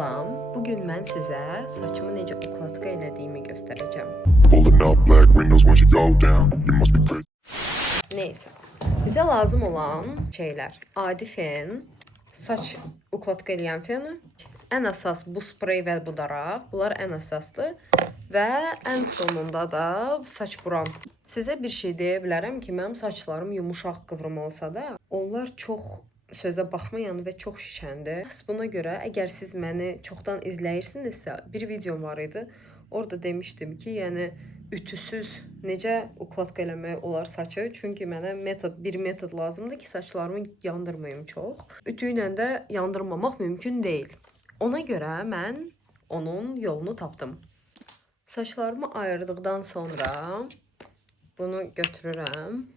Salam, bugün mən sizə saçımı necə ukladka elədiyimi göstərəcəm. Pulling up black windows once you go down. You must be crazy. Neysə, bizə lazım olan şeylər. Adi fen, saç ukladka eləyən feni, ən əsas bu sprey və bu daraq. Bunlar ən əsasdır. Və ən sonunda da saç buram. Sizə bir şey deyə bilərəm ki, mənim saçlarım yumuşaq qıvrım olsa da, onlar çox sözə baxmayan və çox şişəndir. Buna görə əgər siz məni çoxdan izləyirsinizsə, bir videom var idi. Orada demişdim ki, yəni ütüsüz necə ukladka eləmək olar saçı. Çünki mənə bir metod lazımdır ki, saçlarımı yandırmayım çox. Ütü ilə də yandırmamaq mümkün deyil. Ona görə mən onun yolunu tapdım. Saçlarımı ayırdıqdan sonra bunu götürürəm.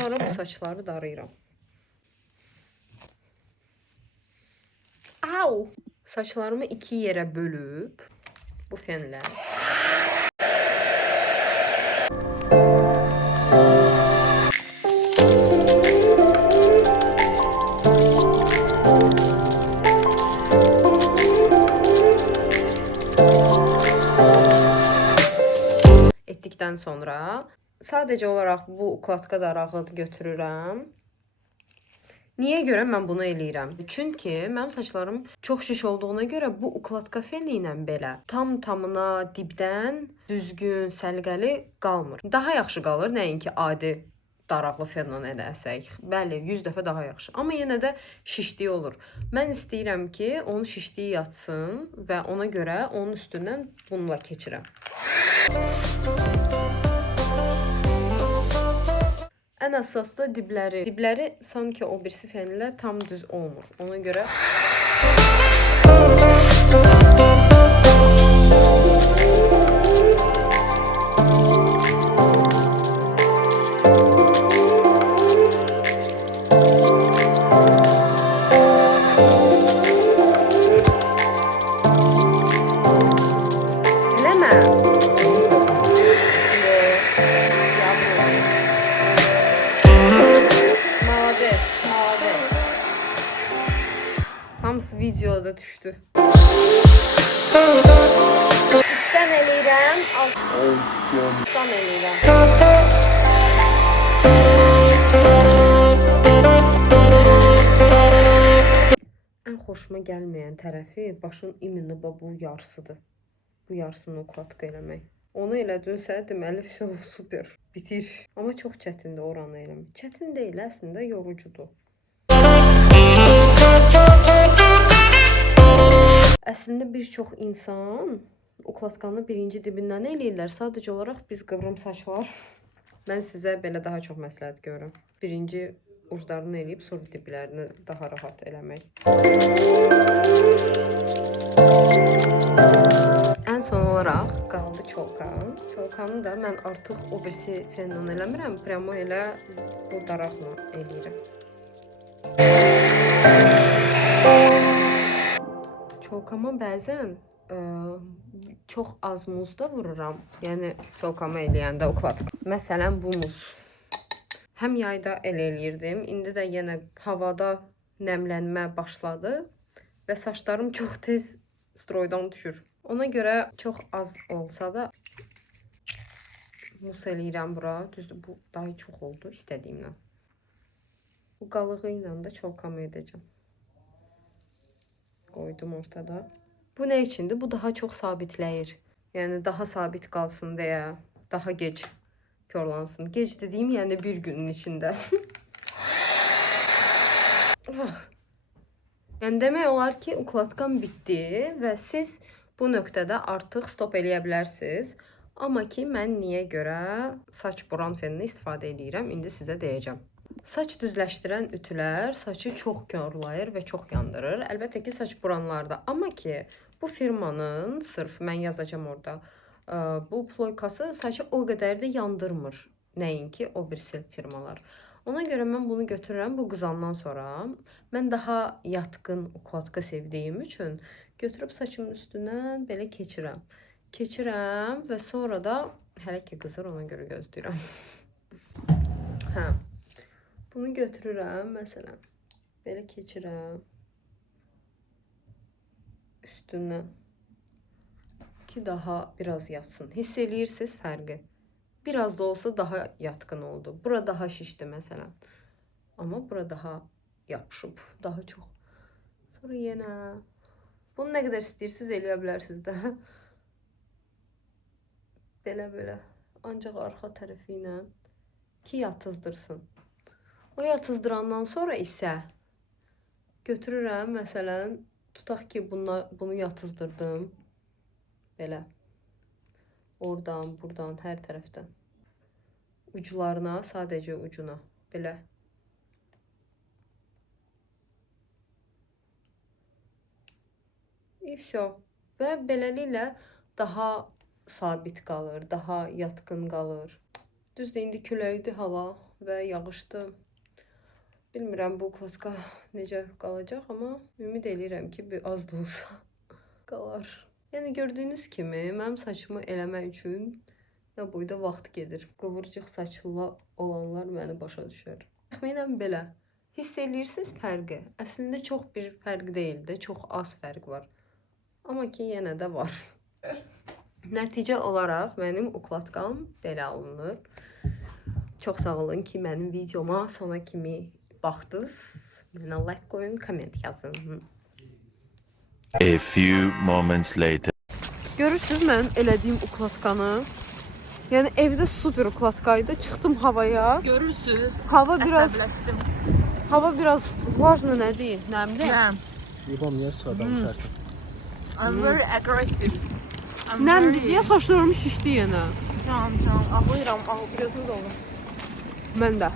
Sonra bu saçları darayıram. Au! Saçlarımı iki yerə bölüb bu fenlə etdikdən sonra sadəcə olaraq bu ukladka darağı götürürəm. Niyə görə mən bunu eləyirəm? Çünki mənim saçlarım çox şiş olduğuna görə bu ukladka feni ilə belə tamına dibdən düzgün, səliqəli qalmır. Daha yaxşı qalır, nəinki adi daraqlı fenlə eləsək. Bəli, 100 dəfə daha yaxşı. Amma yenə də şişdiyi olur. Mən istəyirəm ki, onun şişdiyi yatsın və ona görə onun üstündən bununla keçirəm. Ən əsas da dibləri. Dibləri sanki o birisi fenlə tam düz olmur. Ona görə eləmə. Hamısı videoda düşdü. Üstdən eləyirəm, altdan eləyirəm. Ən xoşuma gəlməyən tərəfi başın imенно bu yarısıdır. Bu yarısını ukladka eləmək. Onu elədinsə, deməli, super, bitir. Amma çox çətindir oranı eləmək. Çətin deyil, əslində yorucudur. Əslində bir çox insan ukladkanı birinci dibindən eləyirlər. Sadəcə olaraq biz qıvrım saçlar. Mən sizə belə daha çox məsləhət görürəm. Birinci uclarını eləyib, sonra diblərini daha rahat eləmək. Ən son olaraq qaldı çolka. Çolkanı da mən artıq o birisi fenlə eləmirəm. Pramo elə bu daraqla eləyirəm. Çolkama bəzən çox az muz da vururam. Yəni çolkama eləyəndə ukladka. Məsələn bu muz. Həm yayda elə eləyirdim. İndi də yenə havada nəmlənmə başladı və saçlarım çox tez stroydan düşür. Ona görə çox az olsa da muz eləyirəm bura. Düzdür, bu daha çox oldu istədiyimdən. Bu qalığı ilə də çolkama edəcəm. Qoydum ortada. Bu nə üçündür? Bu daha çox sabitləyir. Yəni daha sabit qalsın deyə, daha gec körlansın. Gec dediyim, yəni bir günün içində. Yəni demək olar ki, ukladkam bitdi və siz bu nöqtədə artıq stop eləyə bilərsiniz. Amma ki, mən niyə görə saç buran fenini istifadə edirəm, indi sizə deyəcəm. Saç düzləşdirən ütülər saçı çox körlayır və çox yandırır. Əlbəttə ki, saç buranlarda. Amma ki, bu firmanın, sırf mən yazacağım orada, bu ploykası saçı o qədər də yandırmır. Nəinki o birisi firmalar. Ona görə mən bunu götürürəm bu qızandan sonra. Mən daha yatqın ukladka sevdiyim üçün götürüb saçımın üstündən belə keçirəm. Keçirəm və sonra da hələ ki qızır, ona görə gözləyirəm. Hə. Bunu götürürəm, məsələn. Belə keçirəm. üstündən. Ki daha biraz yatsın. Hiss eləyirsiniz fərqi. Biraz da olsa daha yatkın oldu. Bura daha şişdi məsələn. Amma bura daha yapışıb, daha çox. Sonra yenə bunu nə qədər istəyirsiniz eləyə bilərsiniz də. Belə. Ancaq arxa tərəfi ilə ki yatızdırsın. O yatızdırandan sonra isə götürürəm, məsələn, tutaq ki bunu yatızdırdım. Belə. Oradan, buradan, hər tərəfdən. Uclarına, sadəcə ucuna. Belə. İfso. Və beləliklə daha sabit qalır, daha yatkın qalır. Düzdür, indi küləkli hava və yağışdı. Bilmirəm bu ukladka necə qalacaq, amma ümid eləyirəm ki, az da olsa qalar. Yəni gördüyünüz kimi mənim saçımı eləmək üçün nə boyda vaxt gedir. Qıvırcıq saçlı olanlar məni başa düşər. Təxminən belə. Hiss eləyirsiniz fərqi? Əslində çox bir fərq deyil də, çox az fərq var. Amma ki yenə də var. Nəticə olaraq mənim ukladkam belə alınır. Çox sağ olun ki, mənim videoma sona kimi baxdınız. Mənə like qoyun, komment yazın. A few moments later. Görürsünüz mənim elədiyim ukladkanı. Yəni evdə super ukladkaydı. Çıxdım havaya. Görürsünüz. Əsəbləşdim. Hava biraz важно nədir? Nəmli? Yubam niyə çıxardamışlar? I'm very aggressive. Nəmli deyə saçlarım şişdi yenə. Canım, ağlayıram, gözüm dolu. Mən də.